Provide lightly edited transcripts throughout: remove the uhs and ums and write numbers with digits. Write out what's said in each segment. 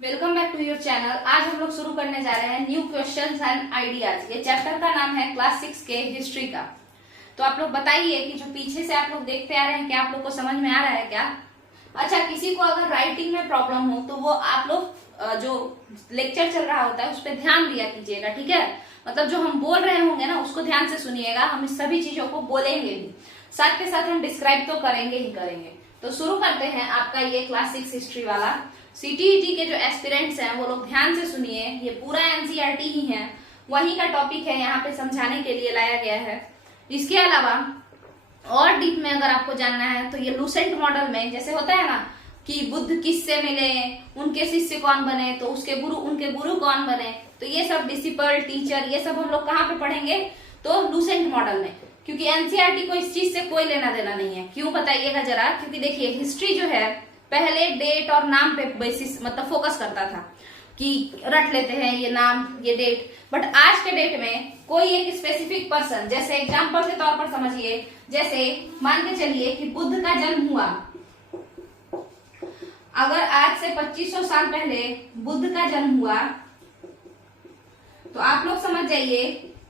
Welcome back to your channel. आज हम लोग शुरू करने जा रहे हैं न्यू क्वेश्चंस एंड आइडियाज। ये चैप्टर का नाम है क्लास 6 के हिस्ट्री का। तो आप लोग बताइए कि जो पीछे से आप लोग देखते आ रहे हैं क्या आप लोग को समझ में आ रहा है क्या? अच्छा, किसी को अगर राइटिंग में प्रॉब्लम हो तो वो आप लोग जो लेक्चर चल रहा होता है उस पर ध्यान दिया कीजिएगा, ठीक है? मतलब जो हम बोल रहे होंगे ना उसको ध्यान से सुनिएगा। हम इस सभी चीजों को बोलेंगे भी, साथ के साथ हम डिस्क्राइब तो करेंगे ही करेंगे। तो शुरू करते हैं आपका ये क्लास 6 हिस्ट्री वाला। सीटीईटी के जो एस्पिरेंट्स हैं वो लोग ध्यान से सुनिए, ये पूरा एनसीईआरटी ही है, वही का टॉपिक है, यहाँ पे समझाने के लिए लाया गया है। इसके अलावा और डीप में अगर आपको जानना है तो ये लूसेंट मॉडल में जैसे होता है ना कि बुद्ध किससे मिले, उनके शिष्य कौन बने, तो उनके गुरु कौन बने, तो ये सब डिसिपल टीचर ये सब हम लोग कहाँ पे पढ़ेंगे? तो लूसेंट मॉडल में, क्योंकि एनसीईआरटी को इस चीज से कोई लेना देना नहीं है। क्यों बताइएगा जरा? क्योंकि देखिए हिस्ट्री जो है पहले डेट और नाम पे बेसिस मतलब फोकस करता था कि रट लेते हैं ये नाम ये डेट, बट आज के डेट में कोई एक स्पेसिफिक पर्सन, जैसे एग्जांपल के तौर पर समझिए, जैसे मान के चलिए कि बुद्ध का जन्म हुआ। अगर आज से 2500 साल पहले बुद्ध का जन्म हुआ तो आप लोग समझ जाइए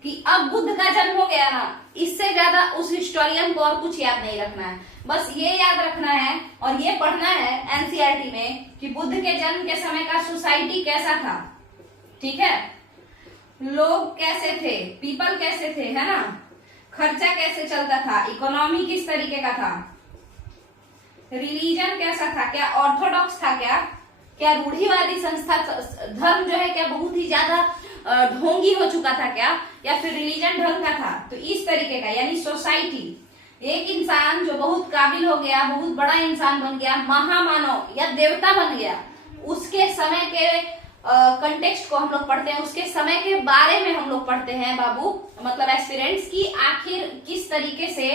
कि अब बुद्ध का जन्म हो गया ना, इससे ज्यादा उस हिस्टोरियन को और कुछ याद नहीं रखना है। बस ये याद रखना है और ये पढ़ना है एनसीईआरटी में कि बुद्ध के जन्म के समय का सोसाइटी कैसा था, ठीक है? लोग कैसे थे, पीपल कैसे थे, है ना? खर्चा कैसे चलता था, इकोनॉमी किस तरीके का था, रिलीजन कैसा था, क्या ऑर्थोडॉक्स था, क्या रूढ़िवादी संस्था धर्म जो है क्या बहुत ही ज्यादा ढोंगी हो चुका था क्या, या फिर रिलीजन ढंग का था। तो इस तरीके का यानी सोसाइटी, एक इंसान जो बहुत काबिल हो गया, बहुत बड़ा इंसान बन गया, महामानव या देवता बन गया, उसके समय के कंटेक्स्ट को हम लोग पढ़ते हैं, उसके समय के बारे में हम लोग पढ़ते हैं बाबू, मतलब एस्पिरेंट्स की आखिर किस तरीके से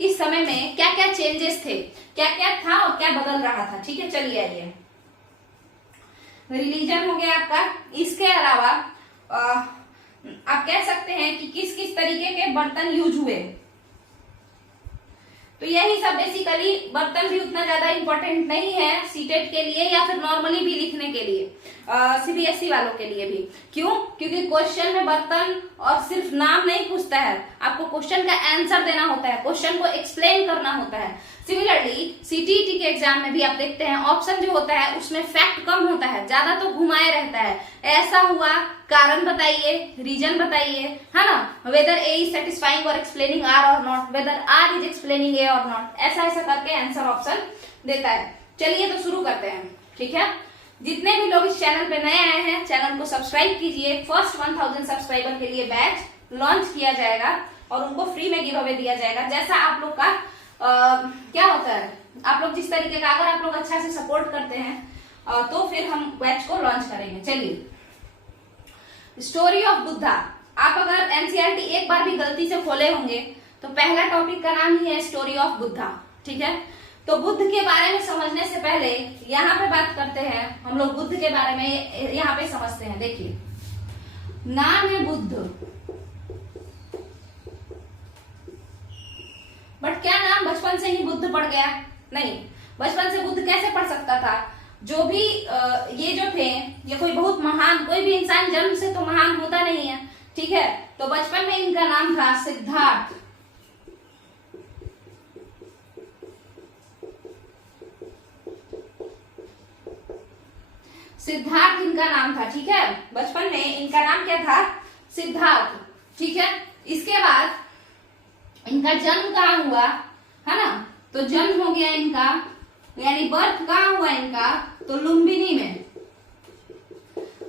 इस समय में क्या क्या चेंजेस थे, क्या क्या था और क्या बदल रहा था, ठीक है? चलिए आइए, रिलीजन हो गया आपका। इसके अलावा आप कह सकते हैं कि किस किस तरीके के बर्तन यूज हुए, तो यही सब बेसिकली। बर्तन भी उतना ज्यादा इंपॉर्टेंट नहीं है सीटेट के लिए या फिर नॉर्मली भी लिखने के लिए, सीबीएसई वालों के लिए भी। क्यों? क्योंकि क्वेश्चन में बर्तन और सिर्फ नाम नहीं पूछता है, आपको क्वेश्चन का आंसर देना होता है, क्वेश्चन को एक्सप्लेन करना होता है। सिमिलरली सीटीईटी के एग्जाम में भी आप देखते हैं ऑप्शन जो होता है उसमें फैक्ट कम होता है, ज्यादा तो घुमाए रहता है, ऐसा हुआ, कारण बताइए, रीजन बताइए, है ना? वेदर ए इज सेटिस्फाइंग और एक्सप्लेनिंग आर और not, whether R is explaining A और नॉट, ऐसा ऐसा करके आंसर ऑप्शन देता है। चलिए तो शुरू करते हैं, ठीक है? जितने भी लोग इस चैनल पे नए आए हैं चैनल को सब्सक्राइब कीजिए। फर्स्ट 1000 सब्सक्राइबर के लिए बैच लॉन्च किया जाएगा और उनको फ्री में गिव अवे दिया जाएगा। जैसा आप लोग का क्या होता है, आप लोग जिस तरीके का अगर आप लोग अच्छा से सपोर्ट करते हैं तो फिर हम बैच को लॉन्च करेंगे। चलिए, स्टोरी ऑफ बुद्धा। आप अगर एनसीईआरटी एक बार भी गलती से खोले होंगे तो पहला टॉपिक का नाम ही है स्टोरी ऑफ बुद्धा, ठीक है? तो बुद्ध के बारे में समझने से पहले यहाँ पे बात करते हैं हम लोग, बुद्ध के बारे में यहाँ पे समझते हैं। देखिए, नाम है बुद्ध, बट क्या नाम बचपन से ही बुद्ध पड़ गया? नहीं, बचपन से बुद्ध कैसे पढ़ सकता था? जो भी ये जो थे ये कोई बहुत महान, कोई भी इंसान जन्म से तो महान होता नहीं है, ठीक है? तो बचपन में इनका नाम था सिद्धार्थ। सिद्धार्थ इनका नाम था, ठीक है? बचपन में इनका नाम क्या था? सिद्धार्थ, ठीक है? इसके बाद इनका जन्म कहाँ हुआ, है ना? तो जन्म हो गया इनका, यानी बर्थ कहाँ हुआ इनका? तो लुम्बिनी में।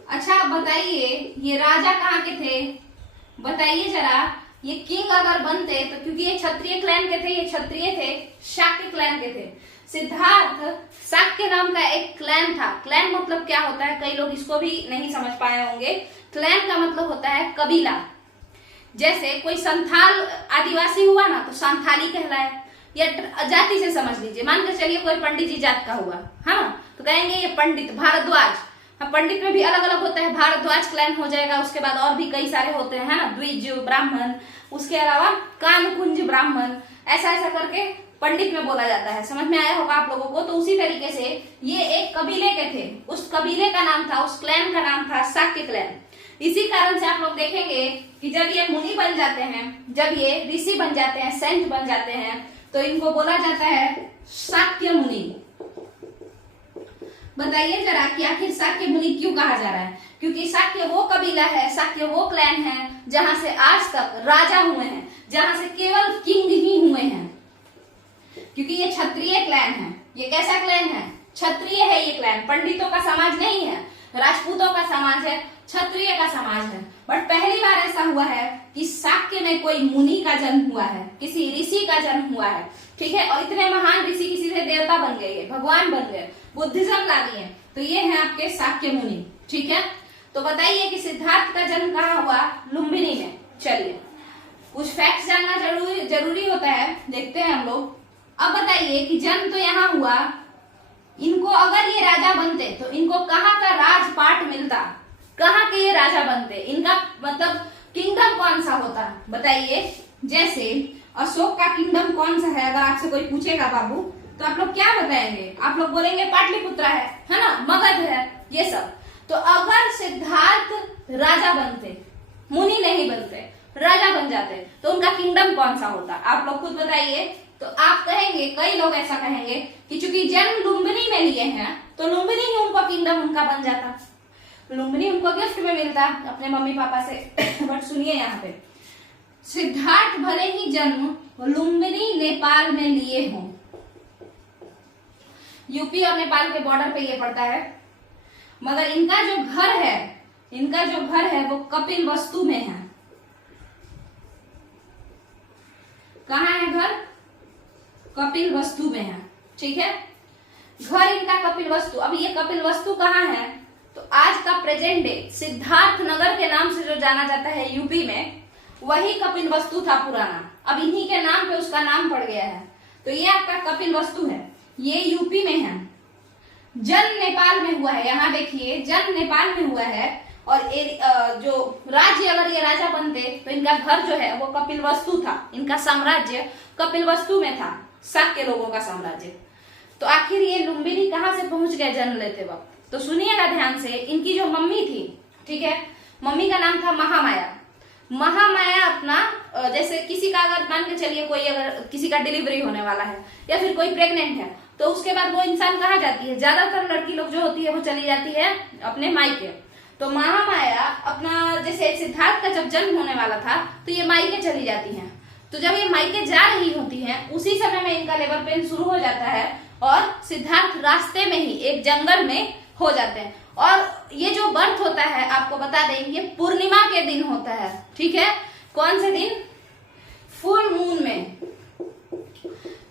अच्छा बताइए, ये राजा कहाँ के थे? बताइए जरा। ये किंग अगर बनते तो, क्योंकि ये क्षत्रिय क्लैन के थे, ये क्षत्रिय थे, शाक्य क्लैन के थे। सिद्धार्थ शाक्य नाम का एक क्लैन था। क्लैन मतलब क्या होता है, कई लोग इसको भी नहीं समझ पाए होंगे। क्लैन का मतलब होता है कबीला। जैसे कोई संथाल आदिवासी हुआ ना तो संथाली कहलाए, या जाति से समझ लीजिए। मान के चलिए कोई पंडित जी जात का हुआ, हाँ, तो कहेंगे ये पंडित भारद्वाज। हाँ, पंडित में भी अलग अलग होता है, भारद्वाज क्लैन हो जाएगा। उसके बाद और भी कई सारे होते हैं, है ना, द्विज ब्राह्मण, उसके अलावा कानकुंज ब्राह्मण, ऐसा ऐसा करके पंडित में बोला जाता है। समझ में आया होगा आप लोगों को। तो उसी तरीके से ये एक कबीले के थे, उस कबीले का नाम था, उस क्लैन का नाम था शाक्य क्लैन। इसी कारण से आप लोग देखेंगे कि जब ये मुनि बन जाते हैं, जब ये ऋषि बन जाते हैं, सेंट बन जाते हैं, तो इनको बोला जाता है शाक्य मुनि। बताइए जरा कि आखिर शाक्य मुनि क्यों कहा जा रहा है? क्योंकि शाक्य वो कबीला है, शाक्य वो क्लैन है जहां से आज तक राजा हुए हैं, जहां से केवल किंग ही हुए हैं। क्योंकि ये क्षत्रिय क्लैन है। ये कैसा क्लैन है? क्षत्रिय है ये क्लैन। पंडितों का समाज नहीं है, राजपूतों का समाज है, क्षत्रिय का समाज है। बट पहली बार ऐसा हुआ है कि शाक्य में कोई मुनि का जन्म हुआ है, किसी ऋषि का जन्म हुआ है। ठीक है, और इतने महान ऋषि किसी से देवता बन गए, भगवान बन गए, बुद्धिज्म ला दिए। तो ये है आपके शाक्य मुनि। ठीक है, तो बताइए कि सिद्धार्थ का जन्म कहाँ हुआ? लुम्बिनी में। चलिए, कुछ फैक्ट्स जानना जरूरी होता है, देखते हैं हम लोग। अब बताइए कि जन्म तो यहाँ हुआ, इनको अगर ये राजा बनते तो इनको कहाँ का राजपाट मिलता? कहाँ के ये राजा बनते? इनका मतलब किंगडम कौन सा होता? बताइए। जैसे अशोक का किंगडम कौन सा है? अगर आपसे कोई पूछेगा बाबू, तो आप लोग क्या बताएंगे? आप लोग बोलेंगे पाटलिपुत्रा है ना, मगध है, ये सब। तो अगर सिद्धार्थ राजा बनते, मुनि नहीं बनते, राजा बन जाते, तो उनका किंगडम कौन सा होता? आप लोग खुद बताइए। तो आप कहेंगे, कई लोग ऐसा कहेंगे कि चूंकि जन्म लुम्बिनी में लिए हैं, तो लुम्बिनी ही उनका किंगडम उनका बन जाता, लुम्बिनी उनको गिफ्ट में मिलता अपने मम्मी पापा से। बट सुनिए, यहाँ पे सिद्धार्थ भले ही जन्म लुम्बिनी नेपाल में लिए हों, यूपी और नेपाल के बॉर्डर पे ये पड़ता है, मगर इनका जो घर है वो कपिल वस्तु में है। कहाँ है घर? कपिल वस्तु में है। ठीक है, घर इनका कपिल वस्तु। अब ये कपिल वस्तु कहाँ है? तो आज का प्रेजेंट डे सिद्धार्थ नगर के नाम से जो जाना जाता है यूपी में, वही कपिल वस्तु था पुराना। अब इन्हीं के नाम पे उसका नाम पड़ गया है। तो ये आपका कपिल वस्तु है, ये यूपी में है। जन्म नेपाल में हुआ है। यहाँ देखिए, जन्म नेपाल में हुआ है। और जो राज्य, अगर ये राजा बनते तो इनका घर जो है वो कपिल वस्तु था, इनका साम्राज्य कपिल वस्तु में था, शाक्य लोगों का साम्राज्य। तो आखिर ये लुम्बिनी कहाँ से पहुंच गए जन्म लेते वक्त? तो सुनिएगा ध्यान से। इनकी जो मम्मी थी, ठीक है, मम्मी का नाम था महामाया। महामाया अपना, जैसे किसी का, अगर मान के चलिए कोई, अगर किसी का डिलीवरी होने वाला है या फिर कोई प्रेग्नेंट है, तो उसके बाद वो इंसान कहाँ जाती है? ज्यादातर लड़की लोग जो होती है वो चली जाती है अपने मायके। तो महामाया अपना, जैसे सिद्धार्थ का जब जन्म होने वाला था तो ये मायके चली जाती हैं। तो जब ये मायके जा रही होती हैं, उसी समय में इनका लेबर पेन शुरू हो जाता है और सिद्धार्थ रास्ते में ही एक जंगल में हो जाते हैं। और ये जो बर्थ होता है, आपको बता दें, ये पूर्णिमा के दिन होता है। ठीक है, कौन से दिन? फुल मून में,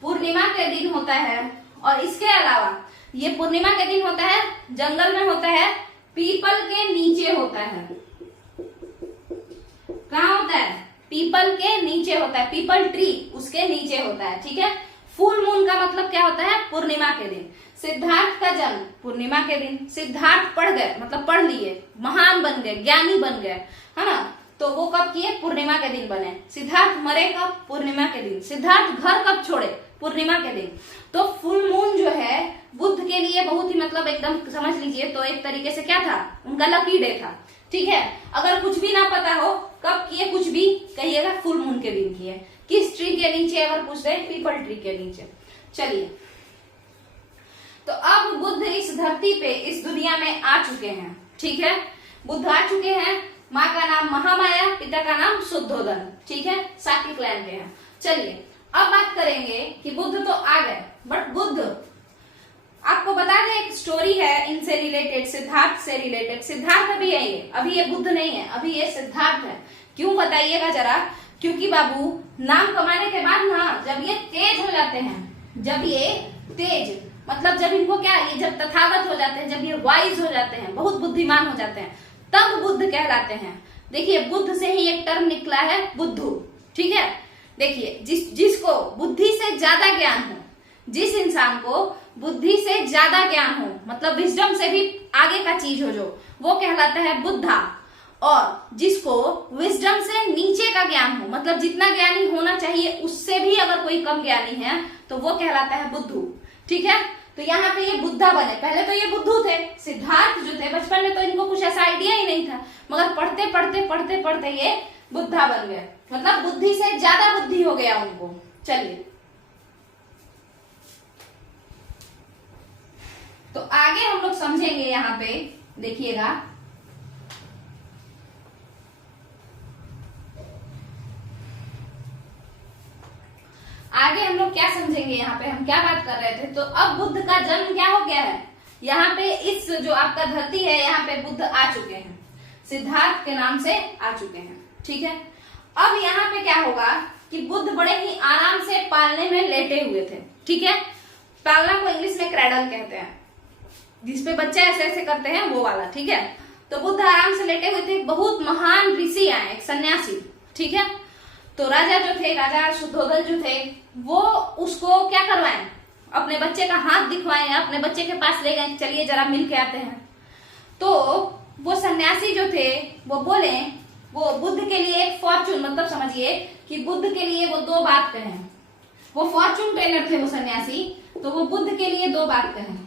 पूर्णिमा के दिन होता है। और इसके अलावा ये पूर्णिमा के दिन होता है, जंगल में होता है, पीपल के नीचे होता है। कहाँ होता है? पीपल के नीचे होता है, पीपल ट्री उसके नीचे होता है। ठीक है, फुल मून का मतलब क्या होता है? पूर्णिमा के दिन। सिद्धार्थ का जन्म पूर्णिमा के दिन। सिद्धार्थ पढ़ गए, मतलब पढ़ लिए, महान बन गए, ज्ञानी बन गए, है ना। तो वो कब किए? पूर्णिमा के दिन बने। सिद्धार्थ मरे कब? पूर्णिमा के दिन। सिद्धार्थ घर कब छोड़े? पूर्णिमा के दिन। तो फुल मून जो है बुद्ध के लिए बहुत ही, मतलब एकदम समझ लीजिए, तो एक तरीके से क्या था? उनका लकी डे था। ठीक है, अगर कुछ भी ना पता हो कब किए, कुछ भी कहिएगा फुल मून के दिन किए। किस ट्री के नीचे? अगर पूछ रहे, पीपल ट्री के नीचे। चलिए, तो अब बुद्ध इस धरती पे, इस दुनिया में आ चुके हैं। ठीक है, बुद्ध आ चुके हैं। माँ का नाम महामाया, पिता का नाम शुद्धोदन। ठीक है, शाक्य क्लैन के हैं। चलिए, अब बात करेंगे कि बुद्ध तो आ गए, बट बुद्ध, आपको बता दें एक स्टोरी है इनसे रिलेटेड, सिद्धार्थ से रिलेटेड। सिद्धार्थ अभी है, ये अभी ये बुद्ध नहीं है, अभी ये सिद्धार्थ है। क्यों बताइएगा जरा? क्योंकि बाबू, नाम कमाने के बाद ना, जब ये तेज हो जाते हैं, जब ये तेज, मतलब जब इनको क्या, ये जब तथागत हो जाते हैं, जब ये वाइज हो जाते हैं, बहुत बुद्धिमान हो जाते हैं, तब बुद्ध कहलाते हैं। देखिए, बुद्ध से ही एक टर्म निकला है, बुद्धू। ठीक है, देखिए, जिसको बुद्धि से ज्यादा ज्ञान हो, जिस इंसान को बुद्धि से ज्यादा ज्ञान हो, मतलब विजडम से भी आगे का चीज हो जो, वो कहलाता है बुद्धा। और जिसको विजडम से नीचे का ज्ञान हो, मतलब जितना ज्ञानी होना चाहिए उससे भी अगर कोई कम ज्ञानी है, तो वो कहलाता है बुद्धू। ठीक है, तो यहाँ पे ये बुद्धा बने। पहले तो ये बुद्धू थे, सिद्धार्थ जो थे बचपन में तो इनको कुछ ऐसा आइडिया ही नहीं था, मगर पढ़ते पढ़ते पढ़ते पढ़ते ये बुद्धा बन गए, मतलब बुद्धि से ज्यादा बुद्धि हो गया उनको। चलिए तो आगे हम लोग समझेंगे, यहाँ पे देखिएगा। आगे हम लोग क्या समझेंगे, यहाँ पे हम क्या बात कर रहे थे। तो अब बुद्ध का जन्म क्या हो गया है, यहाँ पे इस जो आपका धरती है यहाँ पे बुद्ध आ चुके हैं, सिद्धार्थ के नाम से आ चुके हैं। ठीक है, अब यहाँ पे क्या होगा कि बुद्ध बड़े ही आराम से पालने में लेटे हुए थे। ठीक है, पालना को इंग्लिश में क्रैडल कहते हैं, जिसपे बच्चे ऐसे ऐसे करते हैं वो वाला। ठीक है, तो बुद्ध आराम से लेटे हुए थे। बहुत महान ऋषि आए, एक सन्यासी। ठीक है, तो राजा जो थे, राजा शुद्धोधन जो थे, वो उसको क्या करवाएं, अपने बच्चे का हाथ दिखवाएं, अपने बच्चे के पास ले गए, चलिए जरा मिल के आते हैं। तो वो सन्यासी जो थे वो बोले, वो बुद्ध के लिए एक फॉर्चून, मतलब समझिए कि बुद्ध के लिए वो दो बात कहे। वो फॉर्चून टेलर थे वो सन्यासी, तो वो बुद्ध के लिए दो बात कहे।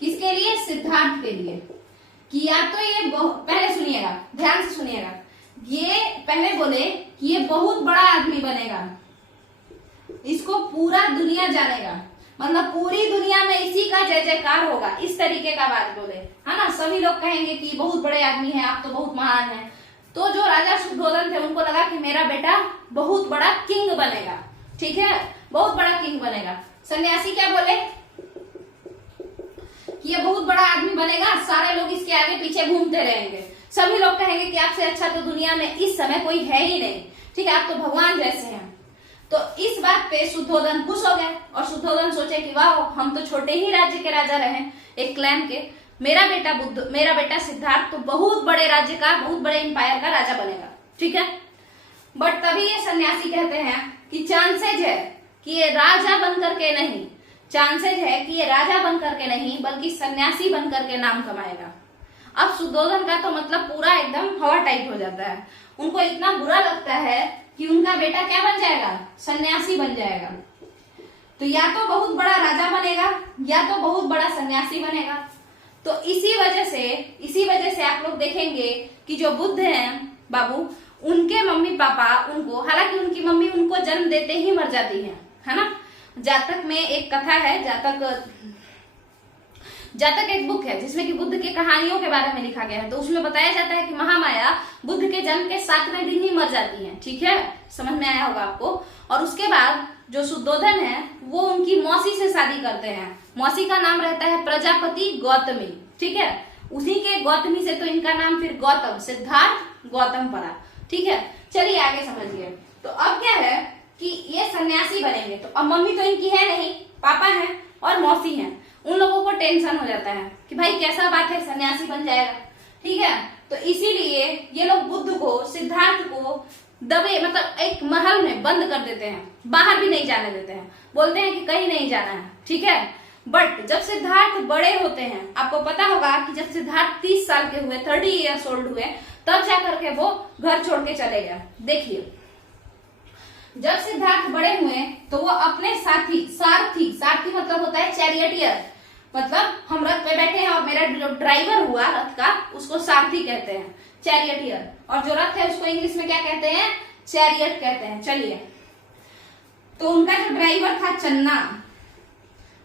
किसके लिए, सिद्धार्थ के लिए, कि या तो ये पहले सुनिएगा, ध्यान से सुनिएगा। ये पहले बोले कि ये बहुत बड़ा आदमी बनेगा, इसको पूरा दुनिया जानेगा, मतलब पूरी दुनिया में इसी का जय जयकार होगा, इस तरीके का बात बोले, है ना। सभी लोग कहेंगे कि बहुत बड़े आदमी हैं आप, तो बहुत महान हैं। तो जो राजा शुद्धोधन थे उनको लगा कि मेरा बेटा बहुत बड़ा किंग बनेगा। ठीक है, बहुत बड़ा किंग बनेगा। सन्यासी क्या बोले कि ये बहुत बड़ा आदमी बनेगा, सारे लोग इसके आगे पीछे घूमते रहेंगे, सभी लोग कहेंगे कि आपसे अच्छा तो दुनिया में इस समय कोई है ही नहीं। ठीक है, आप तो भगवान जैसे हैं। तो इस बात पे शुद्धोधन खुश हो गए और शुद्धोधन सोचे कि वाह, हम तो छोटे ही राज्य के राजा रहे, एक क्लैन के, मेरा बेटा सिद्धार्थ तो बहुत बड़े राज्य का, बहुत बड़े एम्पायर का राजा बनेगा। ठीक है, बट तभी ये सन्यासी कहते हैं कि चांसेज है कि ये राजा बनकर के नहीं, चांसेज है कि ये राजा बनकर के नहीं बल्कि सन्यासी बनकर के नाम कमाएगा। अब शुद्धोधन का तो मतलब पूरा एकदम हवा टाइप हो जाता है, उनको इतना बुरा लगता है कि उनका बेटा क्या बन जाएगा, सन्यासी बन जाएगा। तो या तो बहुत बड़ा राजा बनेगा या तो बहुत बड़ा सन्यासी बनेगा। तो इसी वजह से आप लोग देखेंगे कि जो बुद्ध हैं बाबू, उनके मम्मी पापा उनको, हालांकि उनकी मम्मी उनको जन्म देते ही मर जाती है ना। जातक में एक कथा है, जातक एक बुक है जिसमें कि बुद्ध की कहानियों के बारे में लिखा गया है। तो उसमें बताया जाता है कि महामाया बुद्ध के जन्म के 7वें दिन ही मर जाती है। ठीक है, समझ में आया होगा आपको। और उसके बाद जो शुद्धोधन है वो उनकी मौसी से शादी करते हैं। मौसी का नाम रहता है प्रजापति गौतमी। ठीक है, उसी के गौतमी से तो इनका नाम फिर गौतम, सिद्धार्थ गौतम पड़ा। ठीक है, चलिए आगे समझिए। तो अब क्या है कि ये सन्यासी बनेंगे, तो अब मम्मी तो इनकी है नहीं, पापा है और मौसी है। उन लोगों को टेंशन हो जाता है कि भाई कैसा बात है, सन्यासी बन जाएगा। ठीक है, तो इसीलिए ये लोग बुद्ध को, सिद्धार्थ को दबे, मतलब एक महल में बंद कर देते हैं, बाहर भी नहीं जाने देते हैं, बोलते हैं कि कहीं नहीं जाना है। ठीक है, बट जब सिद्धार्थ बड़े होते हैं, आपको पता होगा कि जब सिद्धार्थ 30 साल के हुए, 30 ईयर्स ओल्ड हुए, तब जाकर के वो घर छोड़ के चले गए। देखिए, जब सिद्धार्थ बड़े हुए तो वो अपने सारथी मतलब होता है चैरियटियर, मतलब हम रथ पे बैठे हैं और मेरा जो ड्राइवर हुआ रथ का, उसको सारथी कहते हैं, चैरियटियर। और जो रथ है उसको इंग्लिश में क्या कहते हैं, चैरियट कहते हैं। चलिए, तो उनका जो ड्राइवर था चन्ना,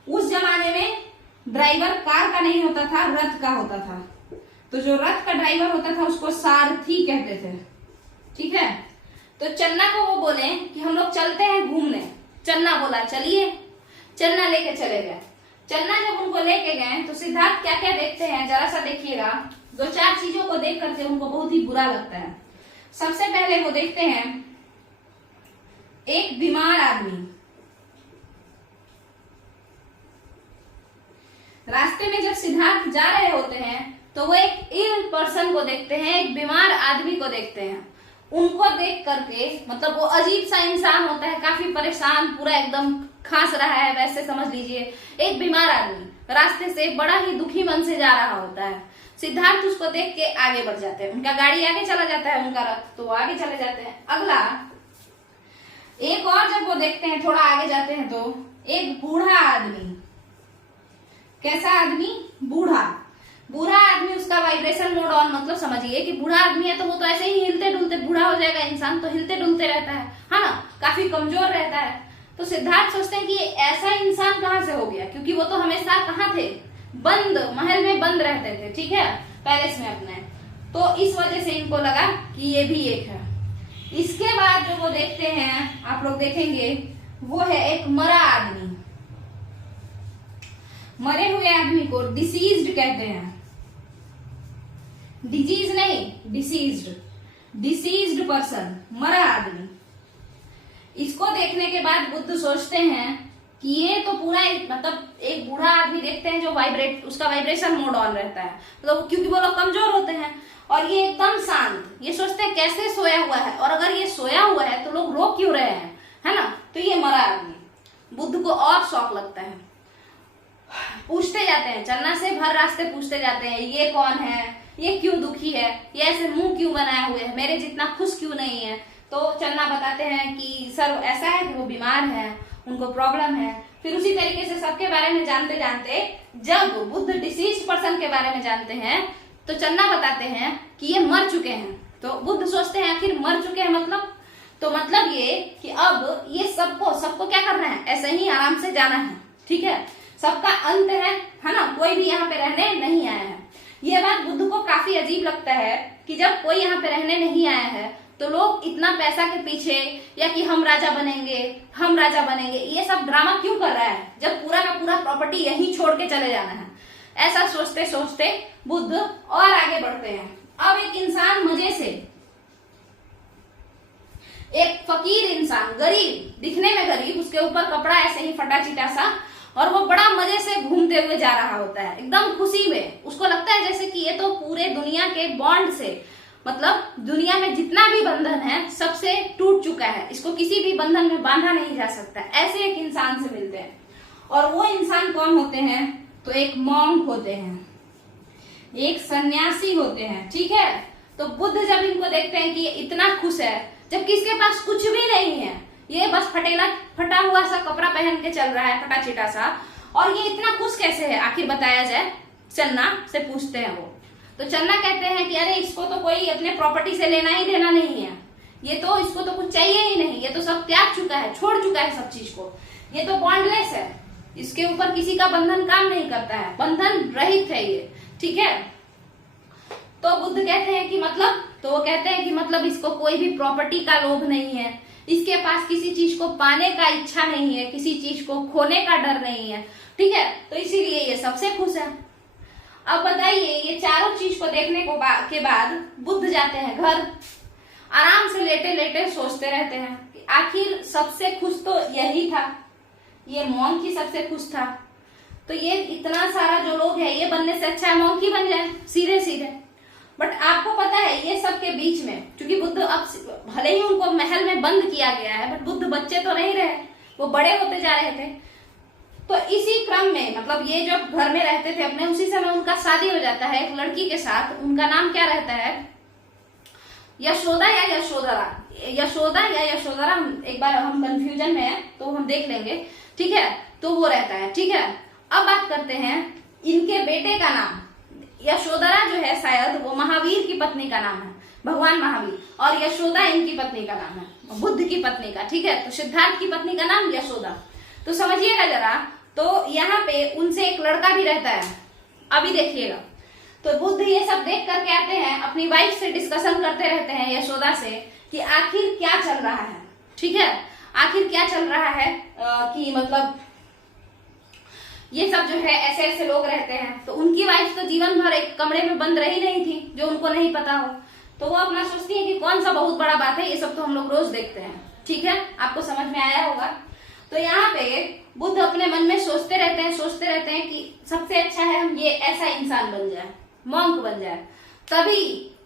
उस जमाने में ड्राइवर कार का नहीं होता था, रथ का होता था। तो जो रथ का ड्राइवर होता था उसको सारथी कहते थे। ठीक है, तो चन्ना को वो बोले कि हम लोग चलते हैं घूमने। चन्ना बोला चलिए, चन्ना लेके चले गए। चन्ना जब उनको लेके गए तो सिद्धार्थ क्या क्या देखते हैं जरा सा देखिएगा। 2-4 चीजों को देख करके उनको बहुत ही बुरा लगता है। सबसे पहले वो देखते हैं एक बीमार आदमी, रास्ते में जब सिद्धार्थ जा रहे होते हैं तो वो एक इल पर्सन को देखते हैं, एक बीमार आदमी को देखते हैं। उनको देख करके, मतलब वो अजीब सा इंसान होता है, काफी परेशान, पूरा एकदम खांस रहा है, वैसे समझ लीजिए। एक बीमार आदमी रास्ते से बड़ा ही दुखी मन से जा रहा होता है। सिद्धार्थ उसको देख के आगे बढ़ जाते हैं, उनका गाड़ी आगे चला जाता है, उनका रथ तो आगे चले जाते हैं। अगला, एक और जब वो देखते हैं, थोड़ा आगे जाते हैं तो एक बूढ़ा आदमी, कैसा आदमी, बूढ़ा, बूढ़ा आदमी, उसका वाइब्रेशन मोड ऑन, मतलब समझिए कि बूढ़ा आदमी है तो वो तो ऐसे ही हिलते डुलते, बूढ़ा हो जाएगा इंसान तो हिलते डुलते रहता है ना, काफी कमजोर रहता है। तो सिद्धार्थ सोचते हैं कि ऐसा इंसान कहाँ से हो गया, क्योंकि वो तो हमेशा कहाँ थे, बंद महल में बंद रहते थे, ठीक है, पैलेस में अपने, तो इस वजह से इनको लगा कि ये भी एक है। इसके बाद जो वो देखते हैं, आप लोग देखेंगे, वो है एक मरा आदमी। मरे हुए आदमी को डिसीज्ड कहते हैं, डिजीज नहीं, डिसीज्ड, डिसीज्ड पर्सन, मरा आदमी। इसको देखने के बाद बुद्ध सोचते हैं कि ये तो पूरा मतलब एक बूढ़ा आदमी देखते हैं जो उसका वाइब्रेशन मोड ऑन रहता है, मतलब क्योंकि वो लोग कमजोर होते हैं, और ये एकदम शांत। ये सोचते हैं कैसे सोया हुआ है, और अगर ये सोया हुआ है तो लोग रो क्यों रहे हैं, है ना, तो ये मरा आदमी। बुद्ध को और शौक लगता है, पूछते जाते हैं, चन्ना से भर रास्ते पूछते जाते हैं, ये कौन है, ये क्यों दुखी है, ये ऐसे मुंह क्यों बनाए हुए है, मेरे जितना खुश क्यों नहीं है। तो चन्ना बताते हैं कि सर ऐसा है कि वो बीमार है, उनको प्रॉब्लम है। फिर उसी तरीके से सबके बारे में जानते जानते जब बुद्ध डिसीज पर्सन के बारे में जानते हैं तो चन्ना बताते हैं कि ये मर चुके हैं। तो बुद्ध सोचते हैं आखिर मर चुके हैं मतलब, तो मतलब ये कि अब ये सबको क्या करना है, ऐसे ही आराम से जाना है, ठीक है, सबका अंत है ना, कोई भी यहाँ पे रहने नहीं आया है। ये बात बुद्ध को काफी अजीब लगता है कि जब कोई यहाँ पे रहने नहीं आया है तो लोग इतना पैसा के पीछे, या कि हम राजा बनेंगे, हम राजा बनेंगे, ये सब ड्रामा क्यों कर रहा है, जब पूरा का पूरा प्रॉपर्टी यहीं छोड़ के चले जाना है। ऐसा सोचते सोचते बुद्ध और आगे बढ़ते हैं। अब एक इंसान मजे से, एक फकीर इंसान, गरीब, दिखने में गरीब, उसके ऊपर कपड़ा ऐसे ही फटा चिटा सा, और वो बड़ा मजे से घूमते हुए जा रहा होता है, एकदम खुशी में। उसको लगता है जैसे कि ये तो पूरे दुनिया के बॉन्ड से, मतलब दुनिया में जितना भी बंधन है सबसे टूट चुका है, इसको किसी भी बंधन में बांधा नहीं जा सकता। ऐसे एक इंसान से मिलते हैं, और वो इंसान कौन होते हैं, तो एक मॉन्क होते हैं, एक सन्यासी होते हैं, ठीक है। तो बुद्ध जब इनको देखते हैं कि ये इतना खुश है, जबकि इसके पास कुछ भी नहीं है, ये बस फटा हुआ सा कपड़ा पहन के चल रहा है, फटा चिटा सा, और ये इतना खुश कैसे है, आखिर बताया जाए। चन्ना से पूछते हैं वो, तो चन्ना कहते हैं कि अरे इसको तो कोई अपने प्रॉपर्टी से लेना ही देना नहीं है, ये तो इसको तो कुछ चाहिए ही नहीं, ये तो सब त्याग चुका है, छोड़ चुका है सब चीज को, ये तो बॉन्डलेस है, इसके ऊपर किसी का बंधन काम नहीं करता है, बंधन रहित है ये, ठीक है। तो बुद्ध कहते हैं कि मतलब, तो वो कहते हैं कि मतलब इसको कोई भी प्रॉपर्टी का लोभ नहीं है, इसके पास किसी चीज को पाने का इच्छा नहीं है, किसी चीज को खोने का डर नहीं है, ठीक है, तो इसीलिए ये सबसे खुश है। अब बताइए, ये चारों चीज को देखने के बाद बुद्ध जाते हैं घर, आराम से लेटे लेटे सोचते रहते हैं कि आखिर सबसे खुश तो यही था, ये मॉन्क ही सबसे खुश था, तो ये इतना सारा जो लोग है, ये बनने से अच्छा है मॉन्क ही बन जाए सीधे सीधे। बट आपको पता है ये सब के बीच में, क्योंकि बुद्ध अब भले ही उनको महल में बंद किया गया है, बट बुद्ध बच्चे तो नहीं रहे, वो बड़े होते जा रहे थे। तो इसी क्रम में, मतलब ये जब घर में रहते थे अपने, उसी समय उनका शादी हो जाता है एक लड़की के साथ। उनका नाम क्या रहता है, यशोदा या यशोधरा, यशोदा या यशोधरा, एक बार हम कंफ्यूजन में है तो हम देख लेंगे, ठीक है, तो वो रहता है, ठीक है। अब बात करते हैं इनके बेटे का नाम। यशोधरा जो है शायद वो महावीर की पत्नी का नाम है, भगवान महावीर, और यशोदा इनकी पत्नी का नाम है, बुद्ध की पत्नी का, ठीक है। तो सिद्धार्थ की पत्नी का नाम यशोदा। तो समझिएगा जरा, तो यहाँ पे उनसे एक लड़का भी रहता है, अभी देखिएगा। तो बुद्ध ये सब देख करके आते हैं, अपनी वाइफ से डिस्कशन करते रहते हैं, यशोदा से, कि आखिर क्या चल रहा है, ठीक है, आखिर क्या चल रहा है, कि मतलब ये सब जो है ऐसे ऐसे लोग रहते हैं। तो उनकी वाइफ तो जीवन भर एक कमरे में बंद रही नहीं थी, जो उनको नहीं पता हो, तो वो अपना सोचती है कि कौन सा बहुत बड़ा बात है, ये सब तो हम लोग रोज देखते हैं, ठीक है, आपको समझ में आया होगा। तो यहाँ पे बुद्ध अपने मन में सोचते रहते हैं कि सबसे अच्छा है हम ये ऐसा इंसान बन जाए, मॉन्क बन जाए।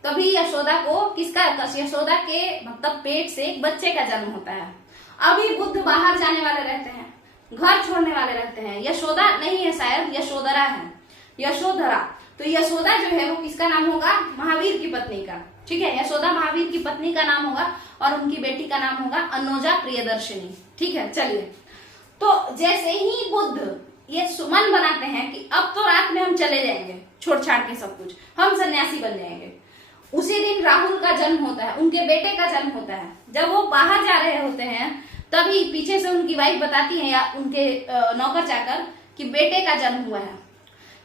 तभी यशोदा को यशोदा के मतलब पेट से एक बच्चे का जन्म होता है। अभी बुद्ध बाहर जाने वाले रहते हैं, घर छोड़ने वाले रहते हैं। यशोदा नहीं है शायद, यशोधरा है, यशोधरा। तो यशोदा जो है वो किसका नाम होगा, महावीर की पत्नी का, ठीक है। यशोदा महावीर की पत्नी का नाम होगा और उनकी बेटी का नाम होगा अनुजा प्रियदर्शिनी। ठीक है, चलिए। तो जैसे ही बुद्ध ये सुमन बनाते हैं कि अब तो रात में हम चले जाएंगे, छोड़ छाड़ के सब कुछ, हम सन्यासी बन जाएंगे, उसी दिन राहुल का जन्म होता है, उनके बेटे का जन्म होता है। जब वो बाहर जा रहे होते हैं तभी पीछे से उनकी वाइफ बताती है या उनके नौकर चाकर कि बेटे का जन्म हुआ है।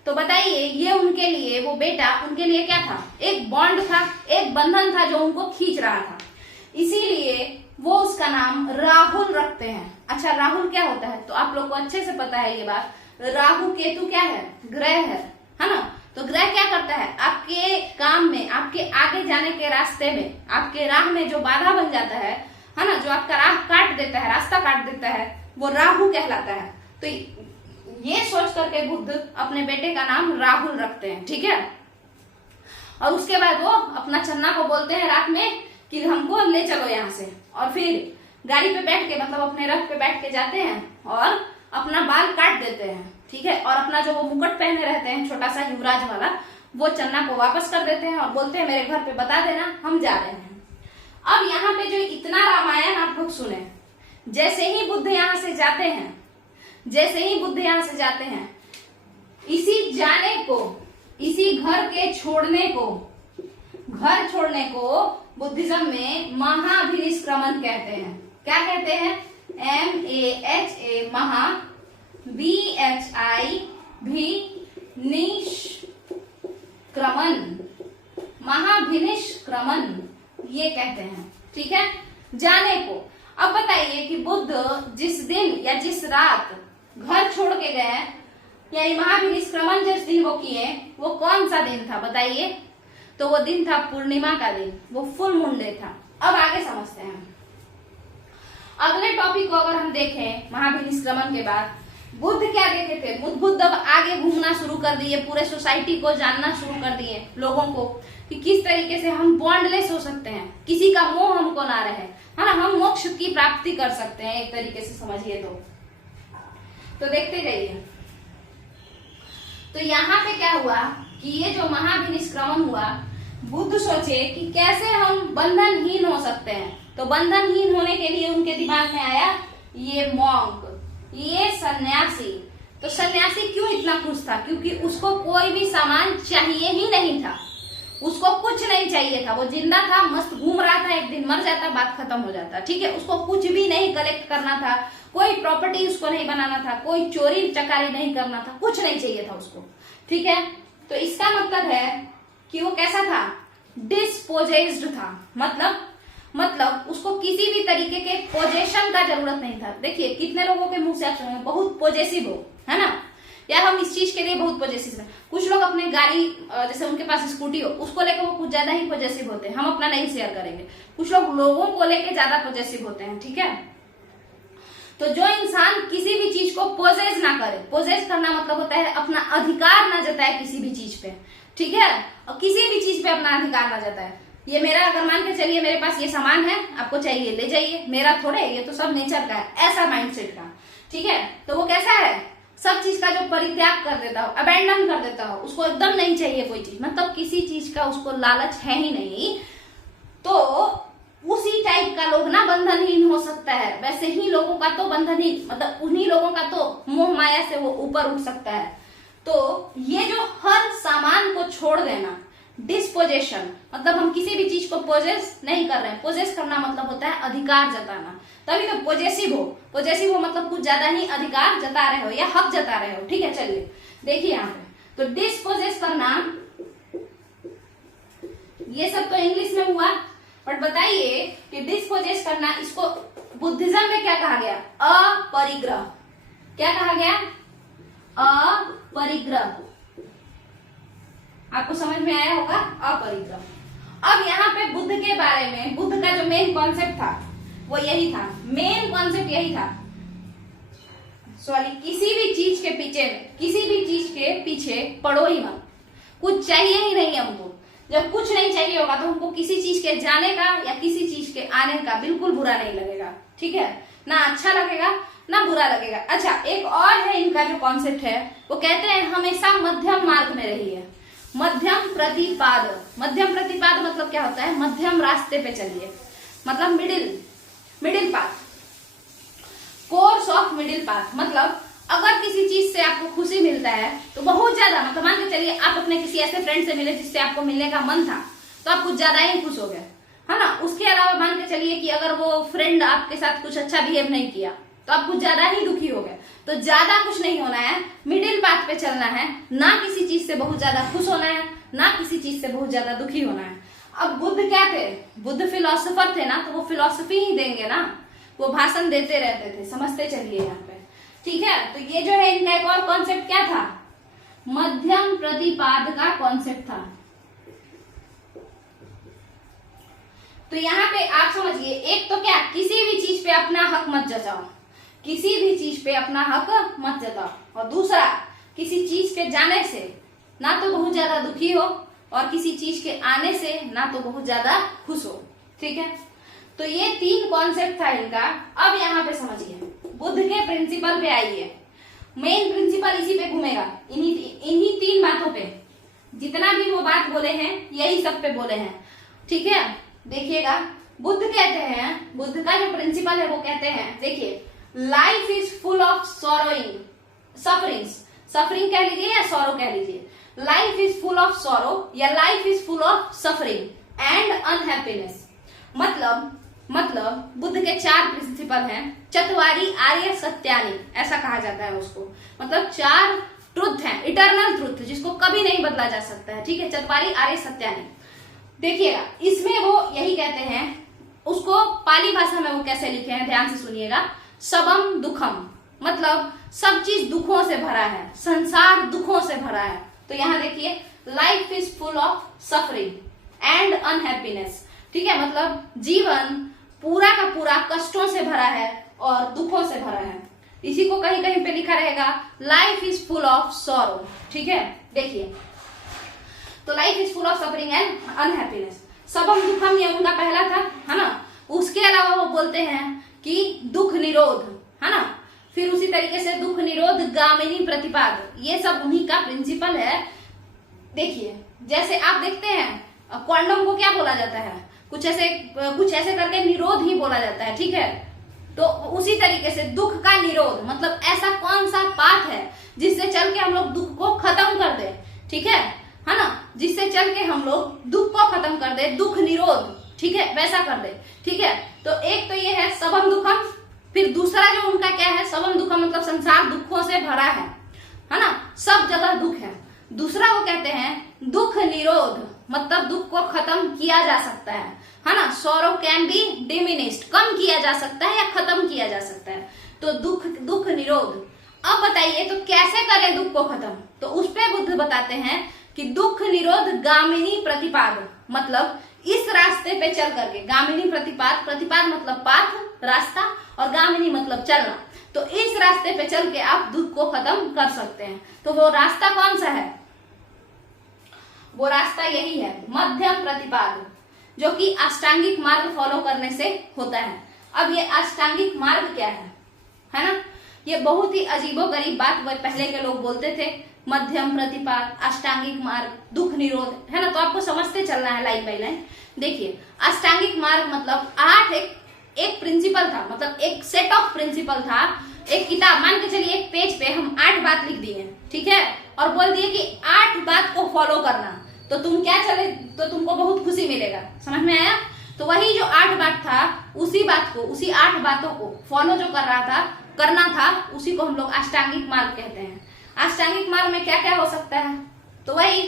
तो बताइए, ये उनके लिए, वो बेटा उनके लिए क्या था? एक बॉन्ड था, एक बंधन था जो उनको खींच रहा था। इसीलिए वो उसका नाम राहुल रखते हैं। अच्छा, राहुल क्या होता है? तो आप लोग को अच्छे से पता है ये बात। राहु केतु क्या है? ग्रह है ना। तो ग्रह क्या करता है? आपके काम में, आपके आगे जाने के रास्ते में, आपके राह में जो बाधा बन जाता है ना, जो आपका राह काट देता है, रास्ता काट देता है, वो राहु कहलाता है। तो ये सोच करके बुद्ध अपने बेटे का नाम राहुल रखते हैं। ठीक है। और उसके बाद वो अपना चन्ना को बोलते हैं रात में कि हमको ले चलो यहाँ से, और फिर गाड़ी पे बैठ के, मतलब अपने रथ पे बैठ के जाते हैं और अपना बाल काट देते हैं। ठीक है। और अपना जो वो मुकुट पहने रहते हैं छोटा सा युवराज वाला, वो चन्ना को वापस कर देते हैं और बोलते हैं मेरे घर पे बता देना, हम जा रहे हैं। अब यहाँ पे जो इतना रामायण आप लोग सुने, जैसे ही बुद्ध यहाँ से जाते हैं, जैसे ही बुद्ध यहाँ से जाते हैं, इसी जाने को, इसी घर के छोड़ने को, घर छोड़ने को बुद्धिज्म में महाभिनिष्क्रमण कहते हैं। क्या कहते हैं? MAHA, महा, BHI, भी, निष्क्रमण, महाभिनिष्क्रमण ये कहते हैं। ठीक है, जाने को। अब बताइए कि बुद्ध जिस दिन या जिस रात घर छोड़ के गए, यानी महाभिनिष्क्रमण जिस दिन वो किए, वो कौन सा दिन था बताइए? तो वो दिन था पूर्णिमा का दिन, वो फुल मून डे था। अब आगे समझते हैं। अगले टॉपिक को अगर हम देखें, महाभिनिष्क्रमण के बाद बुद्ध क्या देखे थे? बुद्ध अब आगे घूमना शुरू कर दिए, पूरे सोसाइटी को जानना शुरू कर दिए, लोगों को, कि किस तरीके से हम बॉन्डलेस हो सकते हैं, किसी का मोह हमको ना रहे, है ना, हम मोक्ष की प्राप्ति कर सकते हैं, एक तरीके से समझिए तो देखते जाइए। तो यहाँ पे क्या हुआ कि ये जो महाभिनिष्क्रमण हुआ, बुद्ध सोचे कि कैसे हम बंधनहीन हो सकते हैं। तो बंधनहीन होने के लिए उनके दिमाग में आया ये मॉन्क, ये सन्यासी। तो सन्यासी क्यों इतना खुश था? क्योंकि उसको कोई भी सामान चाहिए ही नहीं था, उसको कुछ नहीं चाहिए था, वो जिंदा था, मस्त घूम रहा था, एक दिन मर जाता, बात खत्म हो जाता। ठीक है, उसको कुछ भी नहीं कलेक्ट करना था, कोई प्रॉपर्टी उसको नहीं बनाना था, कोई चोरी चकारी नहीं करना था, कुछ नहीं चाहिए था उसको। ठीक है, तो इसका मतलब है कि वो कैसा था? डिस्पोजेस्ड था। मतलब उसको किसी भी तरीके के पोजेशन का जरूरत नहीं था। देखिए कितने लोगों के मुंह से आप सुनेंगे बहुत पोजेसिव हो, है ना, या हम इस चीज के लिए बहुत पोजेसिव हैं। कुछ लोग अपने गाड़ी, जैसे उनके पास स्कूटी हो, उसको लेकर वो कुछ ज्यादा ही पोजेसिव होते हैं, हम अपना नहीं शेयर करेंगे। कुछ लोग लोगों को लेकर ज्यादा पोजेसिव होते हैं। ठीक है, तो जो इंसान किसी भी चीज को पोजेस ना करे, पोजेस करना मतलब होता है अपना अधिकार ना जताए किसी भी चीज पे। ठीक है, और किसी भी चीज पे अपना अधिकार ना जताए। ये मेरा, अगर मान के चलिए मेरे पास ये सामान है, आपको चाहिए ले जाइए, मेरा थोड़े, ये तो सब नेचर का है, ऐसा माइंडसेट का। ठीक है, तो वो कैसा है? सब चीज का जो परित्याग कर देता हो, अबेंडन कर देता हो, उसको एकदम नहीं चाहिए कोई चीज, मतलब किसी चीज का उसको लालच है ही नहीं, तो उसी टाइप का लोग ना बंधनहीन हो सकता है। वैसे ही लोगों का तो बंधनहीन, मतलब उन्हीं लोगों का तो मोह माया से वो ऊपर उठ सकता है। तो ये जो हर सामान को छोड़ देना, डिस्पोजेशन, मतलब हम किसी भी चीज को पोजेस नहीं कर रहे हैं। पोजेस करना मतलब होता है अधिकार जताना, तभी तो पोजेसिव हो। पोजेसिव हो मतलब कुछ ज्यादा ही अधिकार जता रहे हो या हक जता रहे हो। ठीक है, चलिए देखिए यहाँ पे, तो डिस्पोजेस करना, ये सब तो इंग्लिश में हुआ, बट बताइए कि डिस्पोजेस करना, इसको बुद्धिज्म में क्या कहा गया? अपरिग्रह। क्या कहा गया? अपरिग्रह। आपको समझ में आया होगा, अपरिग्रह। अब यहाँ पे बुद्ध के बारे में, बुद्ध का जो मेन कॉन्सेप्ट था वो यही था, मेन कॉन्सेप्ट यही था, सॉरी, किसी भी चीज के पीछे, किसी भी चीज के पीछे पड़ो ही मत, कुछ चाहिए ही नहीं हमको। जब कुछ नहीं चाहिए होगा तो हमको किसी चीज के जाने का या किसी चीज के आने का बिल्कुल बुरा नहीं लगेगा। ठीक है, ना अच्छा लगेगा ना बुरा लगेगा। अच्छा, एक और है इनका जो कॉन्सेप्ट है, वो कहते हैं हमेशा मध्यम मार्ग में रहिए। मध्यम प्रतिपाद। मध्यम प्रतिपाद मतलब क्या होता है, मध्यम रास्ते पे चलिए, मतलब middle path. Course of middle path मतलब अगर किसी चीज से आपको खुशी मिलता है तो बहुत ज्यादा, मतलब मान के चलिए आप अपने किसी ऐसे फ्रेंड से मिले जिससे आपको मिलने का मन था तो आप कुछ ज्यादा ही खुश हो गए, है ना। उसके अलावा मान के चलिए कि अगर वो फ्रेंड आपके साथ कुछ अच्छा बिहेव नहीं किया तो आप कुछ ज्यादा ही दुखी हो गए। तो ज्यादा कुछ नहीं होना है, मिडिल पाथ पे चलना है, ना किसी चीज से बहुत ज्यादा खुश होना है, ना किसी चीज से बहुत ज्यादा दुखी होना है। अब बुद्ध क्या थे, बुद्ध फिलोसोफर थे ना, तो वो फिलोसफी ही देंगे ना, वो भाषण देते रहते थे, समझते चलिए यहाँ पे, ठीक है। तो ये जो है इनका एक और कॉन्सेप्ट क्या था, मध्यम प्रतिपाद का कॉन्सेप्ट था। तो यहाँ पे आप समझिए, एक तो क्या, किसी भी चीज पे अपना हक मत जताओ, किसी भी चीज पे अपना हक मत जताओ। और दूसरा, किसी चीज के जाने से ना तो बहुत ज्यादा दुखी हो और किसी चीज के आने से ना तो बहुत ज्यादा खुश हो, ठीक है। तो ये 3 कॉन्सेप्ट था इनका। अब यहाँ पे समझिए, बुद्ध के प्रिंसिपल पे आइए। मेन प्रिंसिपल इसी पे घूमेगा, इन्हीं 3 बातों पे, जितना भी वो बात बोले हैं यही सब पे बोले हैं, ठीक है। देखिएगा, बुद्ध कहते हैं, बुद्ध का जो प्रिंसिपल है वो कहते हैं, देखिए, life is full of sufferings, suffering कह लीजिए या सॉरो कह लीजिए, life is full of sorrow या life is full of suffering and unhappiness. मतलब बुद्ध के 4 प्रिंसिपल हैं, चत्वारी आर्य सत्यानि ऐसा कहा जाता है उसको, मतलब 4 ट्रुथ हैं, इटर्नल ट्रुथ, जिसको कभी नहीं बदला जा सकता है, ठीक है, चत्वारी आर्य सत्यानि। देखिएगा, इसमें वो यही कहते हैं, उसको पाली भाषा में वो कैसे लिखे हैं, ध्यान से सुनिएगा, सबम दुखम, मतलब सब चीज दुखों से भरा है, संसार दुखों से भरा है। तो यहाँ देखिए, life is full of suffering and unhappiness, ठीक है, मतलब जीवन पूरा का पूरा कष्टों से भरा है और दुखों से भरा है। इसी को कहीं कहीं पे लिखा रहेगा, life is full of sorrow, ठीक है। देखिए, तो life is full of suffering and unhappiness, सबम दुखम ये उनका पहला था, है ना। उसके अलावा वो बोलते हैं कि दुख निरोध, है ना, फिर उसी तरीके से दुख निरोध गामिनी प्रतिपाद, ये सब उन्हीं का प्रिंसिपल है। देखिए, जैसे आप देखते हैं क्वांटम को क्या बोला जाता है, कुछ ऐसे करके निरोध ही बोला जाता है, ठीक है। तो उसी तरीके से दुख का निरोध, मतलब ऐसा कौन सा पाथ है जिससे चल के हम लोग दुख को खत्म कर दे, ठीक है ना, जिससे चल के हम लोग दुख को खत्म कर दे, दुख निरोध, ठीक है, वैसा कर दे, ठीक है। तो एक तो ये है सबम दुखम, फिर दूसरा जो उनका क्या है, सबम दुखम मतलब संसार दुखों से भरा है ना, सब जगह दुख है। दूसरा वो कहते हैं दुख निरोध, मतलब दुख को खत्म किया जा सकता है ना, सॉरो कैन बी डिमिनिश्ड, कम किया जा सकता है या खत्म किया जा सकता है। तो दुख निरोध। अब बताइए, तो कैसे करें दुख को खत्म, तो उस पे बुद्ध बताते हैं कि दुख निरोध गामिनी प्रतिपाद, मतलब इस रास्ते पे चल करके, गामिनी प्रतिपाद, प्रतिपाद मतलब पाथ, रास्ता, और गामिनी मतलब चलना, तो इस रास्ते पे चल के आप दुख को खत्म कर सकते हैं। तो वो रास्ता कौन सा है, वो रास्ता यही है, मध्यम प्रतिपाद, जो कि अष्टांगिक मार्ग फॉलो करने से होता है। अब ये अष्टांगिक मार्ग क्या है ना, ये बहुत ही अजीबोगरीब बात वो पहले के लोग बोलते थे, मध्यम प्रतिपाद, अष्टांगिक मार्ग, दुख निरोध, है ना। तो आपको समझते चलना है लाइन बाय लाइन। देखिए, अष्टांगिक मार्ग मतलब 8 एक प्रिंसिपल था, मतलब एक सेट ऑफ प्रिंसिपल था, एक किताब, मान के चलिए एक पेज पे हम 8 बात लिख दिए, ठीक है, और बोल दिए कि 8 बात को फॉलो करना, तो तुम क्या चले, तो तुमको बहुत खुशी मिलेगा, समझ में आया। तो वही जो 8 बात था, उसी बात को, उसी 8 बातों को फॉलो जो करना था, उसी को हम लोग अष्टांगिक मार्ग कहते हैं। अष्टांगिक मार्ग में क्या क्या हो सकता है, तो वही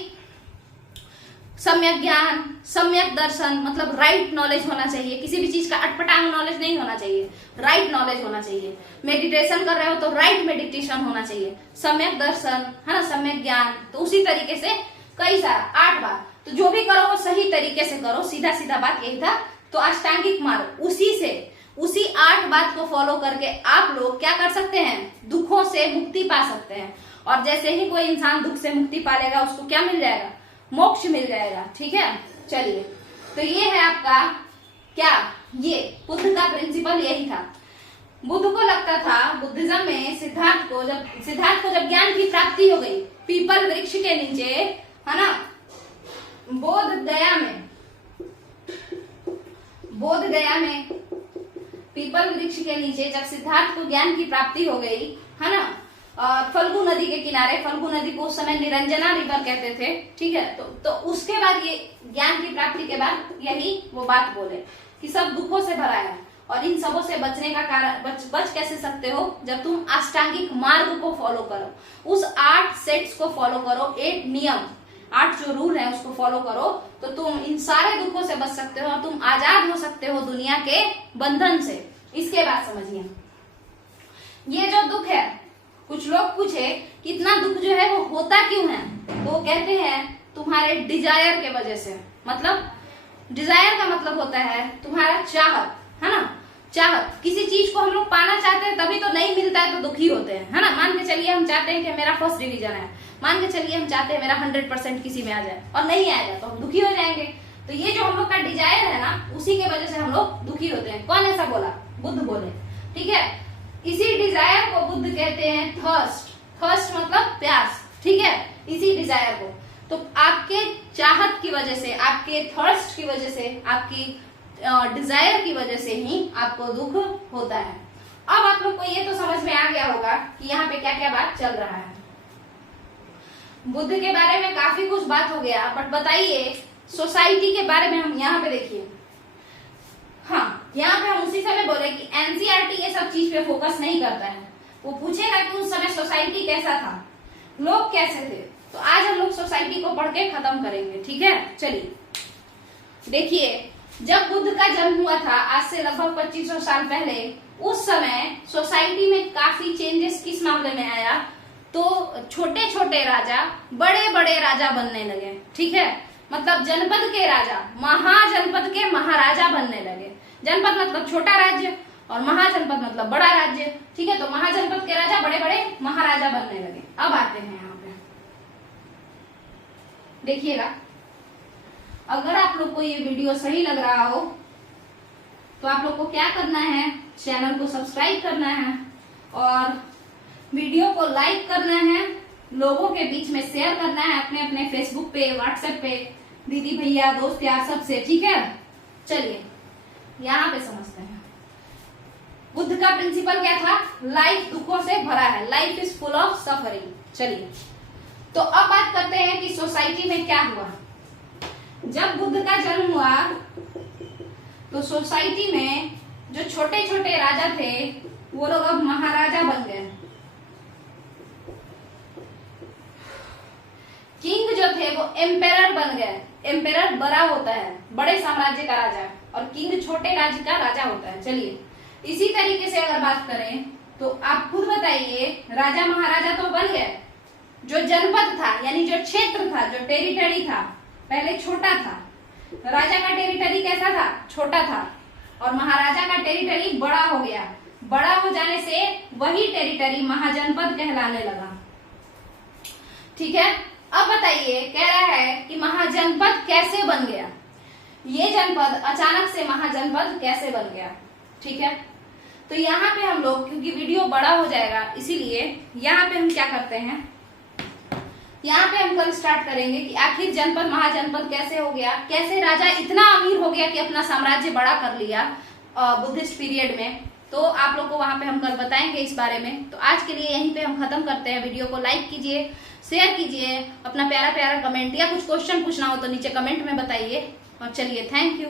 सम्यक ज्ञान, सम्यक दर्शन, मतलब राइट नॉलेज होना चाहिए, किसी भी चीज का अटपटांग नॉलेज नहीं होना चाहिए, राइट नॉलेज होना चाहिए। मेडिटेशन कर रहे हो तो राइट मेडिटेशन होना चाहिए, सम्यक दर्शन, है ना, सम्यक ज्ञान। तो उसी तरीके से कई सारा 8 बात, तो जो भी करो वो सही तरीके से करो, सीधा सीधा बात यही था। तो अष्टांगिक मार्ग, उसी 8 बात को फॉलो करके आप लोग क्या कर सकते हैं, दुखों से मुक्ति पा सकते हैं। और जैसे ही कोई इंसान दुख से मुक्ति पा लेगा, उसको क्या मिल जाएगा, मोक्ष मिल जाएगा, ठीक है। चलिए, तो ये है आपका क्या, ये बुद्ध का प्रिंसिपल यही था। बुद्ध को लगता था, बुद्धिज्म में सिद्धार्थ को जब ज्ञान की प्राप्ति हो गई, पीपल वृक्ष के नीचे, है ना, बोध गया में पीपल वृक्ष के नीचे जब सिद्धार्थ को ज्ञान की प्राप्ति हो गई, है ना, फल्गु नदी के किनारे, फल्गु नदी को उस समय निरंजना रिवर कहते थे, ठीक है। तो उसके बाद ये ज्ञान की प्राप्ति के बाद यही वो बात बोले कि सब दुखों से भरा है और इन सबों से बचने का कारण बच कैसे सकते हो, जब तुम अष्टांगिक मार्ग को फॉलो करो, उस 8 सेट्स को फॉलो करो, 8 नियम, 8 जो रूल है उसको फॉलो करो, तो तुम इन सारे दुखों से बच सकते हो और तुम आजाद हो सकते हो दुनिया के बंधन से। इसके बाद समझिए, ये जो दुख है, कुछ लोग पूछे कि इतना दुख जो है वो होता क्यों है, तो वो कहते हैं तुम्हारे डिजायर के वजह से। मतलब डिजायर का मतलब होता है तुम्हारा चाहत, है ना, चाहत। किसी चीज को हम लोग पाना चाहते हैं तभी तो नहीं मिलता है तो दुखी होते हैं, है ना। मान के चलिए हम चाहते हैं कि मेरा फर्स्ट डिवीजन है, मान के चलिए हम चाहते हैं मेरा 100% किसी में आ जाए और नहीं आएगा तो हम दुखी हो जाएंगे। तो ये जो हम लोग का डिजायर है ना, उसी के वजह से हम लोग दुखी होते हैं। कौन ऐसा बोला? बुद्ध बोले, ठीक है। इसी डिजायर को बुद्ध कहते हैं थर्स्ट। थर्स्ट मतलब प्यास, ठीक है, इसी डिजायर को। तो आपके चाहत की वजह से, आपके थर्स्ट की वजह से, आपकी डिजायर की वजह से ही आपको दुख होता है। अब आप लोग को ये तो समझ में आ गया होगा कि यहाँ पे क्या क्या बात चल रहा है। बुद्ध के बारे में काफी कुछ बात हो गया, बट बताइए सोसाइटी के बारे में हम यहाँ पे देखिए। हाँ, यहाँ पे हम उसी समय बोले कि एनसीईआरटी ये सब चीज पे फोकस नहीं करता है। वो पूछेगा कि उस समय सोसाइटी कैसा था, लोग कैसे थे। तो आज हम लोग सोसाइटी को पढ़ के खत्म करेंगे, ठीक है। चलिए देखिए, जब बुद्ध का जन्म हुआ था आज से लगभग 2500 साल पहले, उस समय सोसाइटी में काफी चेंजेस किस मामले में आया, तो छोटे छोटे राजा बड़े बड़े राजा बनने लगे, ठीक है। मतलब जनपद के राजा महाजनपद के महाराजा बनने लगे। जनपद मतलब छोटा राज्य और महाजनपद मतलब बड़ा राज्य, ठीक है। तो महाजनपद के राजा बड़े बड़े महाराजा बनने लगे। अब आते हैं यहाँ पे, देखिएगा, अगर आप लोग को ये वीडियो सही लग रहा हो तो आप लोग को क्या करना है, चैनल को सब्सक्राइब करना है और वीडियो को लाइक करना है, लोगों के बीच में शेयर करना है, अपने अपने फेसबुक पे, व्हाट्सएप पे, दीदी भैया दोस्त यार सबसे, ठीक है। चलिए यहाँ पे समझते हैं बुद्ध का प्रिंसिपल क्या था। लाइफ दुखों से भरा है, life is full of suffering. चलिए तो अब बात करते हैं कि सोसाइटी में क्या हुआ। जब बुद्ध का जन्म हुआ तो सोसाइटी में जो छोटे छोटे राजा थे वो लोग अब महाराजा बन गए। किंग जो थे वो एम्पेरर बन गए। एम्पेरर बड़ा होता है, बड़े साम्राज्य का राजा, और किंग छोटे राज्य का राजा होता है। चलिए इसी तरीके से अगर बात करें तो आप खुद बताइए, राजा महाराजा तो बन गए, जो जनपद था यानी जो क्षेत्र था, जो टेरिटरी था, पहले छोटा था। राजा का टेरिटरी कैसा था? छोटा था। और महाराजा का टेरिटरी बड़ा हो गया। बड़ा हो जाने से वही टेरिटरी महाजनपद कहलाने लगा, ठीक है। अब बताइए, कह रहा है कि महाजनपद कैसे बन गया, ये जनपद अचानक से महाजनपद कैसे बन गया, ठीक है। तो यहाँ पे हम लोग, क्योंकि वीडियो बड़ा हो जाएगा इसीलिए यहाँ पे हम क्या करते हैं, यहाँ पे हम कल स्टार्ट करेंगे कि आखिर जनपद महाजनपद कैसे हो गया, कैसे राजा इतना अमीर हो गया कि अपना साम्राज्य बड़ा कर लिया बुद्धिस्ट पीरियड में। तो आप लोग को वहां पे हम कल बताएंगे इस बारे में। तो आज के लिए यहीं पे हम खत्म करते हैं। वीडियो को लाइक कीजिए, शेयर कीजिए, अपना प्यारा प्यारा कमेंट या कुछ क्वेश्चन पूछना हो तो नीचे कमेंट में बताइए। और चलिए, थैंक यू।